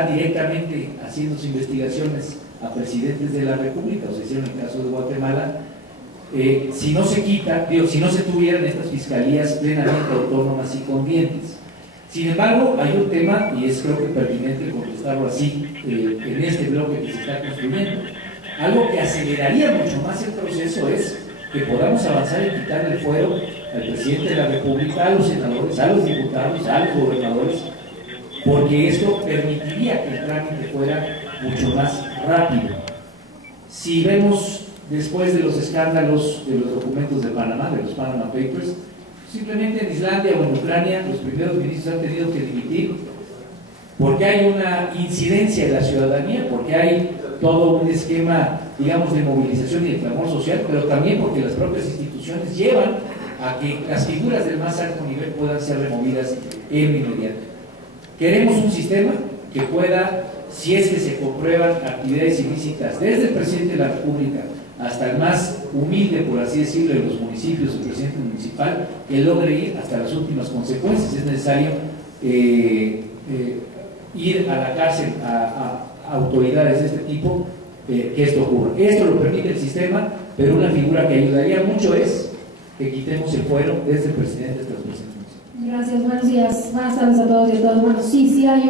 están directamente haciendo sus investigaciones a presidentes de la República, o se hicieron en el caso de Guatemala. Si no se quita, si no se tuvieran estas fiscalías plenamente autónomas y con dientes. Sin embargo, hay un tema, y es creo que pertinente contestarlo así, en este bloque que se está construyendo. Algo que aceleraría mucho más el proceso es que podamos avanzar en quitar el fuero al presidente de la República, a los senadores, a los diputados, a los gobernadores, porque esto permitiría que el trámite fuera mucho más rápido. Si vemos después de los escándalos de los documentos de Panamá, de los Panama Papers, simplemente en Islandia o en Ucrania los primeros ministros han tenido que dimitir porque hay una incidencia de la ciudadanía, porque hay todo un esquema, digamos, de movilización y de clamor social, pero también porque las propias instituciones llevan a que las figuras del más alto nivel puedan ser removidas en inmediato. Queremos un sistema que pueda, si es que se comprueban actividades ilícitas desde el presidente de la República hasta el más humilde, por así decirlo, de los municipios, el presidente municipal, que logre ir hasta las últimas consecuencias. Es necesario ir a la cárcel a autoridades de este tipo, que esto ocurra. Esto lo permite el sistema, pero una figura que ayudaría mucho es que quitemos el fuero desde el presidente hasta los presidentes. Gracias, buenos días, buenas tardes a todos y a todas. Bueno, sí hay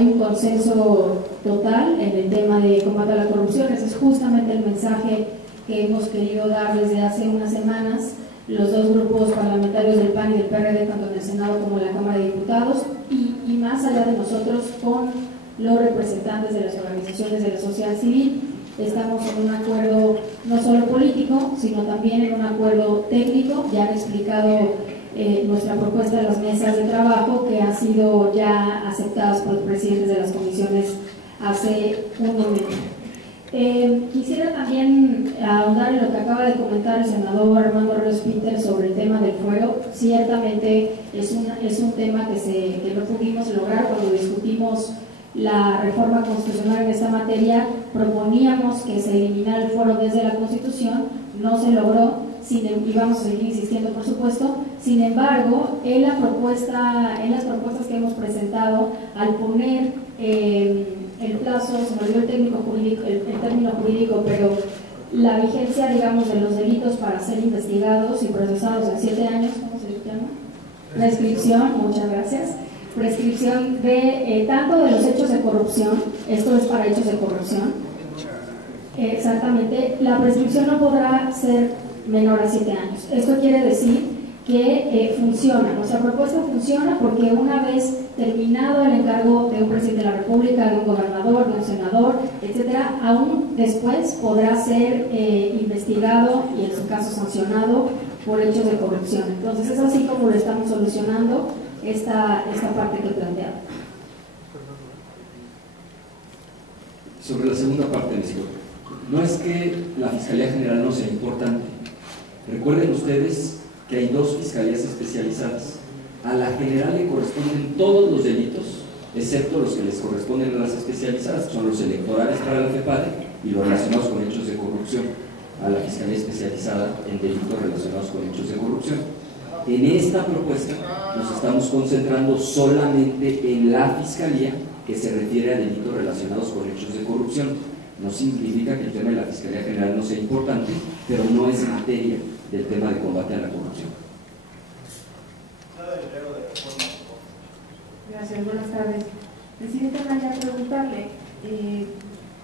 un consenso total en el tema de combate a la corrupción. Ese es justamente el mensaje que hemos querido dar desde hace unas semanas los dos grupos parlamentarios del PAN y del PRD, tanto en el Senado como en la Cámara de Diputados, y más allá de nosotros, con los representantes de las organizaciones de la sociedad civil. Estamos en un acuerdo no solo político, sino también en un acuerdo técnico. Ya han explicado nuestra propuesta de las mesas de trabajo, que han sido ya aceptadas por los presidentes de las comisiones hace un momento. Quisiera también ahondar en lo que acaba de comentar el senador Armando Ríos Pinter sobre el tema del fuero. Ciertamente es un tema que no pudimos lograr cuando discutimos la reforma constitucional en esta materia. Proponíamos que se eliminara el fuero desde la Constitución, no se logró, y vamos a seguir insistiendo, por supuesto. Sin embargo, en las propuestas que hemos presentado, al poner el plazo, se me olvidó el término jurídico, pero la vigencia, digamos, de los delitos para ser investigados y procesados en 7 años, ¿cómo se llama? Prescripción, muchas gracias. Prescripción de tanto de los hechos de corrupción, esto es para hechos de corrupción, exactamente, la prescripción no podrá ser menor a 7 años. Esto quiere decir que funciona, nuestra propuesta funciona porque una vez terminado el encargo de un presidente de la República, de un gobernador, de un senador, etcétera, aún después podrá ser investigado y en su caso sancionado por hechos de corrupción. Entonces es así como lo estamos solucionando esta parte que planteaba. Sobre la segunda parte, no es que la Fiscalía General no sea importante. Recuerden ustedes que hay 2 fiscalías especializadas. A la general le corresponden todos los delitos, excepto los que les corresponden a las especializadas, que son los electorales para la FEPADE y los relacionados con hechos de corrupción. A la Fiscalía especializada en delitos relacionados con hechos de corrupción. En esta propuesta nos estamos concentrando solamente en la Fiscalía que se refiere a delitos relacionados con hechos de corrupción. No significa que el tema de la Fiscalía General no sea importante, pero no es materia del tema de combate a la corrupción. Gracias, buenas tardes. Presidente Anaya, preguntarle,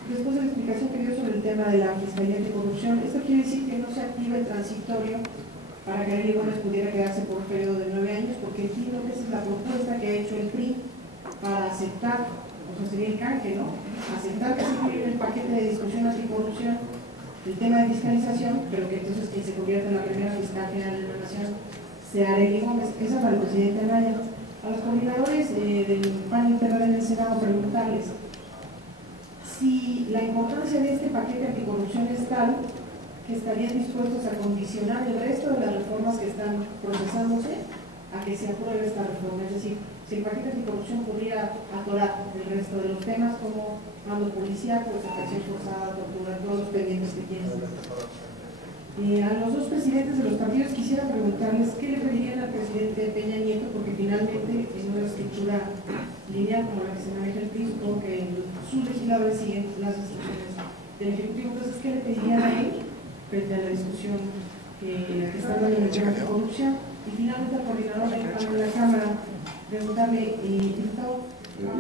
después de la explicación que dio sobre el tema de la Fiscalía Anticorrupción, ¿esto quiere decir que no se activa el transitorio para que Ariel Gómez pudiera quedarse por un periodo de 9 años? Porque entiendo que esa es la propuesta que ha hecho el PRI para aceptar, o sea, sería el canje, ¿no? Aceptar que se incluye en el paquete de discusión anticorrupción el tema de fiscalización, pero que entonces quien se convierta en la primera fiscal general de la Nación sea Ariel Gómez. Esa para el presidente Anaya. A los coordinadores del PAN y PRD en el Senado, preguntarles si la importancia de este paquete anticorrupción es tal que estarían dispuestos a condicionar el resto de las reformas que están procesándose a que se apruebe esta reforma. Es decir, si el paquete anticorrupción pudiera atorar el resto de los temas como mando policial, desaparición forzada, tortura, todos los pendientes que tienen. A los dos presidentes de los partidos quisiera preguntarles qué le pedirían al presidente Peña Nieto, porque finalmente en una escritura lineal como la que se maneja el PRI, supongo que sus legisladores siguen las instrucciones del Ejecutivo. Entonces, ¿qué le pedirían a él frente a la discusión que está dando en el tema de corrupción? Y finalmente al coordinador de la Cámara, preguntarle, diputado.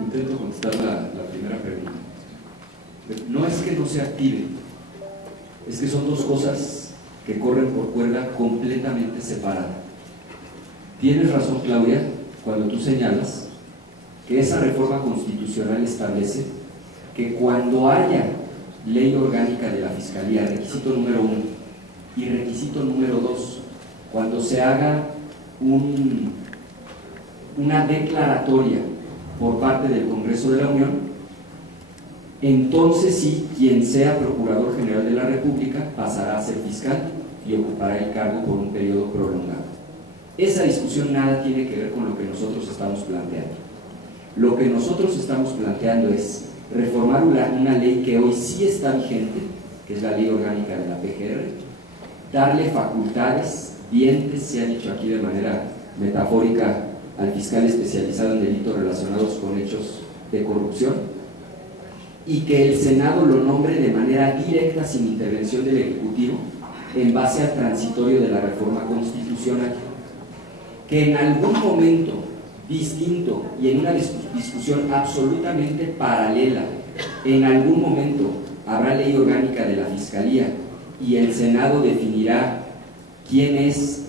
Intento contestar la primera pregunta. No es que no se active, es que son dos cosas que corren por cuerda completamente separada. Tienes razón, Claudia, cuando tú señalas que esa reforma constitucional establece que cuando haya ley orgánica de la Fiscalía, requisito número 1, y requisito número 2, cuando se haga una declaratoria por parte del Congreso de la Unión, entonces sí, quien sea Procurador General de la República pasará a ser fiscal y ocupará el cargo por un periodo prolongado. Esa discusión nada tiene que ver con lo que nosotros estamos planteando. Lo que nosotros estamos planteando es reformar una ley que hoy sí está vigente, que es la Ley Orgánica de la PGR, darle facultades, dientes, se ha dicho aquí de manera metafórica, al fiscal especializado en delitos relacionados con hechos de corrupción, y que el Senado lo nombre de manera directa, sin intervención del Ejecutivo, en base al transitorio de la reforma constitucional. Que en algún momento distinto y en una discusión absolutamente paralela, en algún momento habrá ley orgánica de la Fiscalía y el Senado definirá quién es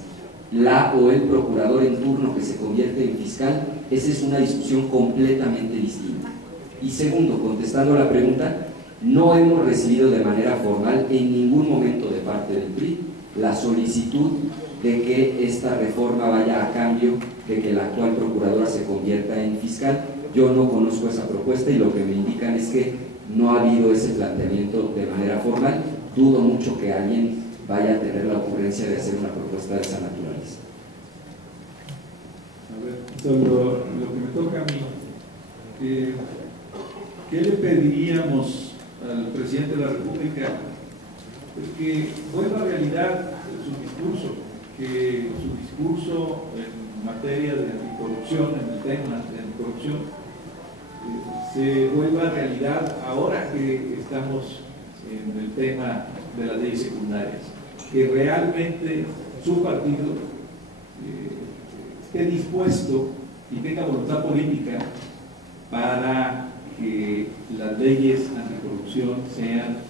la o el procurador en turno que se convierte en fiscal. Esa es una discusión completamente distinta. Y segundo, contestando a la pregunta, no hemos recibido de manera formal en ningún momento de parte del PRI la solicitud de que esta reforma vaya a cambio de que la actual procuradora se convierta en fiscal. Yo no conozco esa propuesta y lo que me indican es que no ha habido ese planteamiento de manera formal. Dudo mucho que alguien vaya a tener la ocurrencia de hacer una propuesta de esa naturaleza. A ver, sobre lo que me toca a mí, ¿qué le pediríamos al presidente de la República? Pues que vuelva a realidad su discurso en materia de anticorrupción, en el tema de anticorrupción, se vuelva a realidad ahora que estamos en el tema de las leyes secundarias, que realmente su partido esté dispuesto y tenga voluntad política para que las leyes anticorrupción sean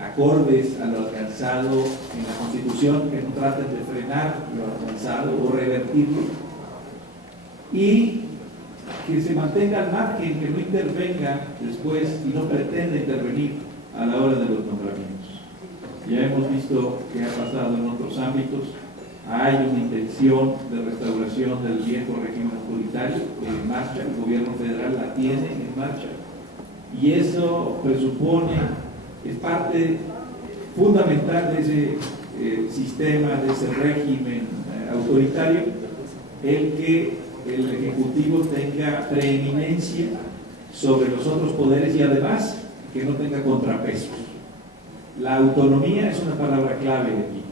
acordes a lo alcanzado en la Constitución, que no traten de frenar lo alcanzado o revertirlo, y que se mantenga al margen, que no intervenga después y no pretenda intervenir a la hora de los nombramientos. Ya hemos visto que ha pasado en otros ámbitos. Hay una intención de restauración del viejo régimen autoritario en marcha, el gobierno federal la tiene en marcha, y eso presupone, es parte fundamental de ese sistema, de ese régimen autoritario, el que el Ejecutivo tenga preeminencia sobre los otros poderes y además que no tenga contrapesos. La autonomía es una palabra clave aquí.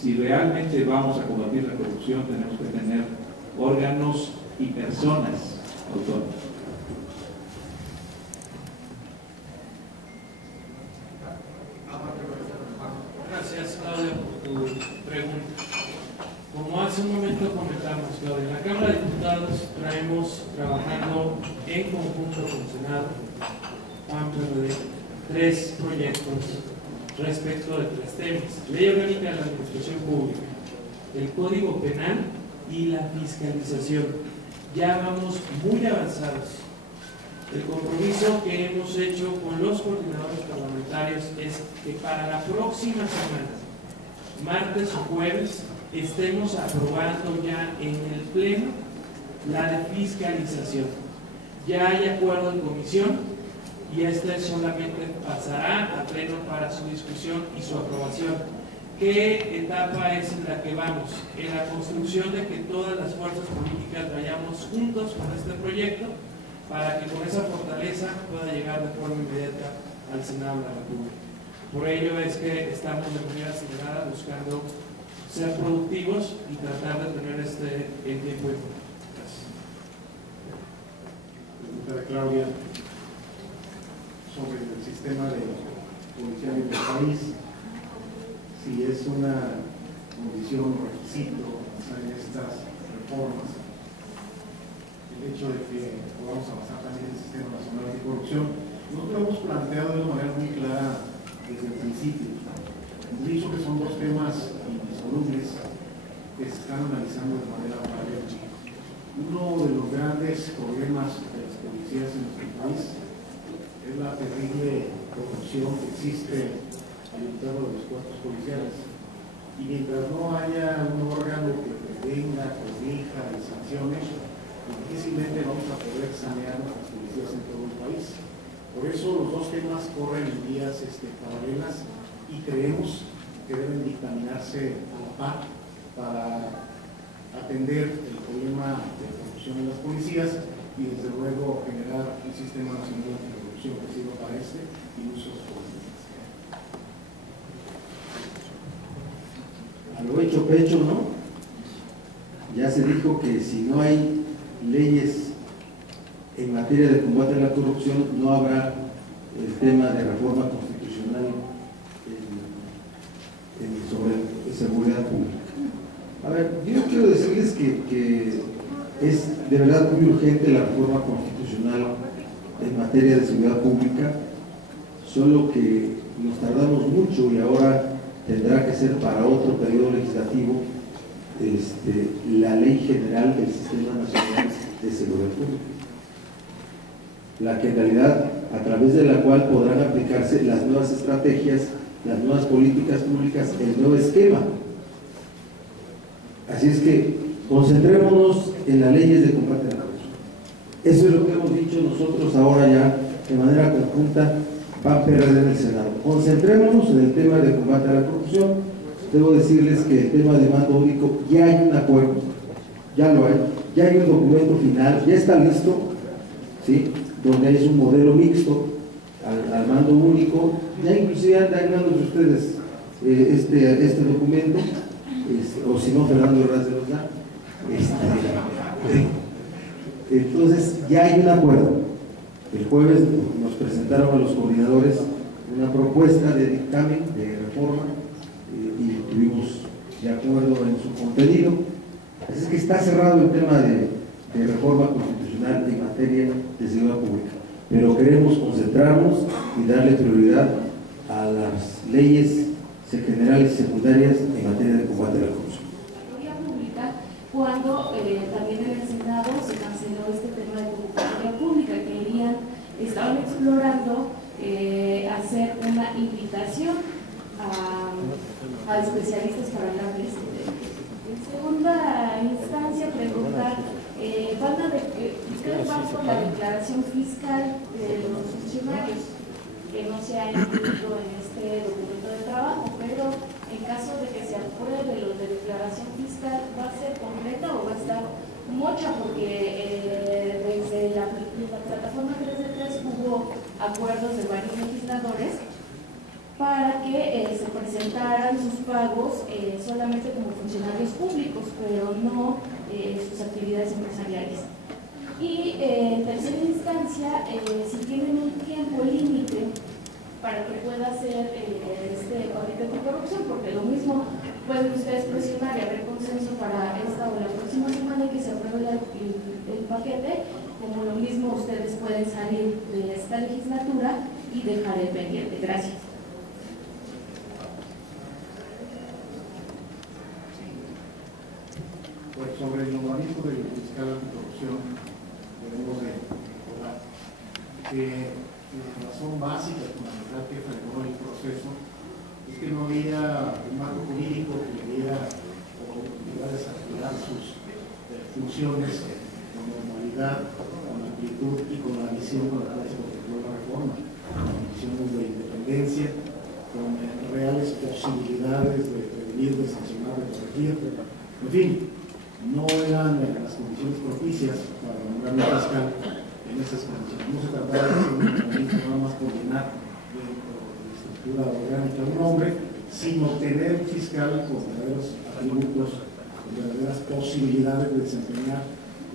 Si realmente vamos a combatir la corrupción, tenemos que tener órganos y personas autónomas. Gracias, Claudia, por tu pregunta. Como hace un momento comentamos, Claudia, en la Cámara de Diputados traemos trabajando en conjunto con el Senado, PAN-PRD, 3 proyectos respecto de 3 temas: Ley Orgánica de la Administración Pública, el Código Penal y la fiscalización. Ya vamos muy avanzados. El compromiso que hemos hecho con los coordinadores parlamentarios es que para la próxima semana, martes o jueves, estemos aprobando ya en el Pleno la de fiscalización. Ya hay acuerdo en comisión y este solamente pasará a Pleno para su discusión y su aprobación. ¿Qué etapa es en la que vamos? En la construcción de que todas las fuerzas políticas vayamos juntos con este proyecto, para que con esa fortaleza pueda llegar de forma inmediata al Senado de la República. Por ello es que estamos de manera acelerada buscando ser productivos y tratar de tener en tiempo y forma. Gracias. Pregunta de Claudia sobre el sistema de policial del país, si es una condición o requisito avanzar en estas reformas, el hecho de que podamos avanzar también en el Sistema Nacional Anticorrupción. Nosotros lo hemos planteado de una manera muy clara desde el principio. Hemos dicho que son dos temas indisolubles que se están analizando de manera paralela. Uno de los grandes problemas de las policías en nuestro país es la terrible corrupción que existe al interior de los cuerpos policiales. Y mientras no haya un órgano que prevenga, corrija y sancione, difícilmente vamos a poder sanear nuestras policías en todo el país. Por eso los dos temas corren en vías paralelas y creemos que deben dictaminarse a la par para atender el problema de corrupción en las policías y desde luego generar un sistema nacional de corrupción que sirva para y usos políticos. A lo hecho pecho, ¿no? Ya se dijo que si no hay leyes en materia de combate a la corrupción, no habrá el tema de reforma constitucional sobre seguridad pública. A ver, yo quiero decirles que es de verdad muy urgente la reforma constitucional en materia de seguridad pública, solo que nos tardamos mucho y ahora tendrá que ser para otro periodo legislativo la Ley General del Sistema Nacional de Seguridad Pública, la que en realidad, a través de la cual podrán aplicarse las nuevas estrategias, las nuevas políticas públicas, el nuevo esquema. Así es que concentrémonos en las leyes de combate a la corrupción. Eso es lo que hemos dicho nosotros ahora ya de manera conjunta, PAN-PRD en el Senado. Concentrémonos en el tema de combate a la corrupción. Debo decirles que el tema de mando único ya hay un acuerdo, ya lo hay, ya hay un documento final, ya está listo, ¿sí? Donde es un modelo mixto al mando único. Ya inclusive andan dando ustedes este documento, o si no, Fernando Herrera se los da. Entonces ya hay un acuerdo. El jueves nos presentaron a los coordinadores una propuesta de dictamen de reforma y tuvimos de acuerdo en su contenido. Así es que está cerrado el tema de reforma constitucional en materia de seguridad pública, pero queremos concentrarnos y darle prioridad a las leyes generales y secundarias en materia de combate a la corrupción. Cuando también en el Senado se canceló este tema de convocatoria pública, estaban explorando hacer una invitación a especialistas para hablar de este tema. En segunda instancia, preguntar, ustedes van por la declaración fiscal de los funcionarios, que no se ha incluido en este documento de trabajo, pero en caso de que se apruebe lo de declaración fiscal, ¿va a ser completa o va a estar mocha? Porque desde la plataforma 3 de 3 hubo acuerdos de varios legisladores para que se presentaran sus pagos solamente como funcionarios públicos, pero no sus actividades empresariales. Y en tercera instancia, si tienen un tiempo límite para que pueda hacer este audit anticorrupción, porque lo mismo pueden ustedes presionar y haber consenso para esta o la próxima semana y que se apruebe el paquete, como lo mismo ustedes pueden salir de esta legislatura y dejar el pendiente. Gracias. Pues sobre el nombramiento del fiscal anticorrupción, debemos de recordar que la razón básica fundamental que frenó el proceso es que no había un marco jurídico que le diera oportunidad de desarrollar sus funciones con normalidad, con amplitud y con la visión con la cual se contempló la reforma, con visiones de independencia, con reales posibilidades de prevenir, de sancionar, de corregir, en fin. No eran las condiciones propicias para nombrar un fiscal en esas condiciones. No se trataba de hacer un organismo nada más por llenar dentro de este figura orgánica de un hombre, sino tener un fiscal con verdaderos atributos, con verdaderas posibilidades de desempeñar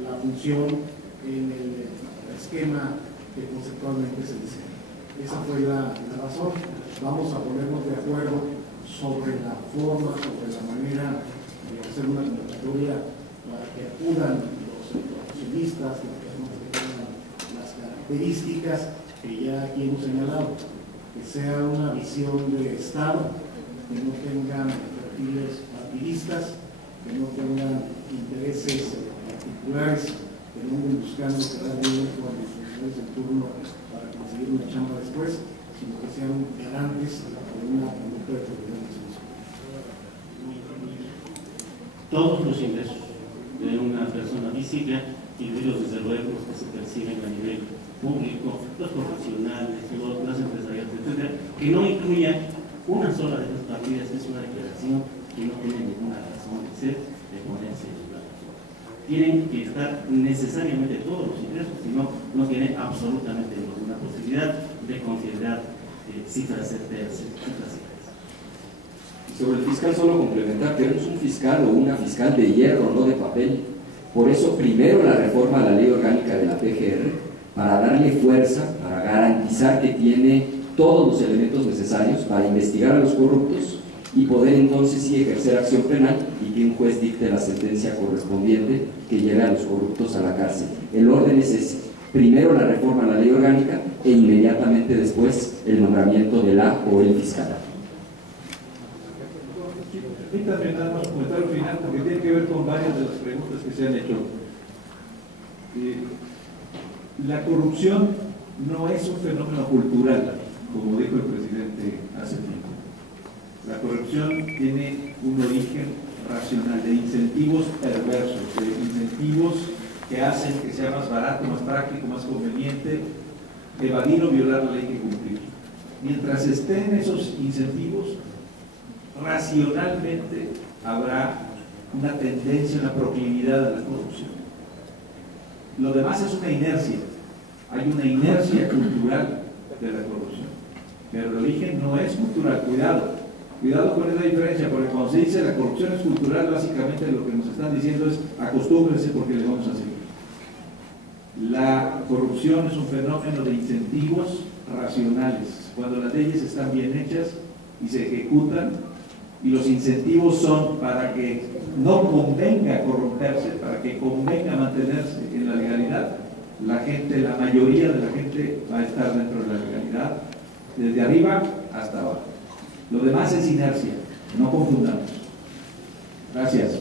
la función en el esquema que conceptualmente se diseña. Esa fue la razón. Vamos a ponernos de acuerdo sobre la forma, sobre la manera de hacer una convocatoria para que acudan los profesionistas, las personas que tengan las características que ya aquí hemos señalado, que sea una visión de Estado, que no tengan perfiles partidistas, que no tengan intereses particulares, que no anden buscando quedar bien con los funcionarios del turno para conseguir una chamba después, sino que sean garantes de una conducta de seguridad nacional. Todos los ingresos de una persona física, incluidos desde luego los que se perciben a nivel público, los profesionales, las empresariales, etcétera, que no incluya una sola de esas partidas, es una declaración que no tiene ninguna razón de ser, de ponerse en la plataforma. Tienen que estar necesariamente todos los ingresos, si no, no tiene absolutamente ninguna posibilidad de considerar cifras certeras, cifras certeras. Sobre el fiscal, solo complementar, queremos un fiscal o una fiscal de hierro, no de papel. Por eso, primero la reforma a la ley orgánica de la PGR, para darle fuerza, para garantizar que tiene todos los elementos necesarios para investigar a los corruptos y poder entonces sí ejercer acción penal y que un juez dicte la sentencia correspondiente que lleve a los corruptos a la cárcel. El orden es ese: primero la reforma a la ley orgánica e inmediatamente después el nombramiento de la o el fiscal. Permítanme nada más comentar al final, porque tiene que ver con varias de las preguntas que se han hecho. La corrupción no es un fenómeno cultural, como dijo el presidente hace tiempo. La corrupción tiene un origen racional, de incentivos perversos, de incentivos que hacen que sea más barato, más práctico, más conveniente evadir o violar la ley que cumplir. Mientras estén esos incentivos, racionalmente habrá una tendencia, una proclividad a la corrupción. Lo demás es una inercia. Hay una inercia cultural de la corrupción, pero el origen no es cultural. Cuidado con esa diferencia, porque cuando se dice la corrupción es cultural, básicamente lo que nos están diciendo es acostúmbrense porque le vamos a seguir. La corrupción es un fenómeno de incentivos racionales. Cuando las leyes están bien hechas y se ejecutan, y los incentivos son para que no convenga corromperse, para que convenga mantenerse en la legalidad, la gente, la mayoría de la gente va a estar dentro de la legalidad, desde arriba hasta abajo. Lo demás es inercia, no confundamos. Gracias.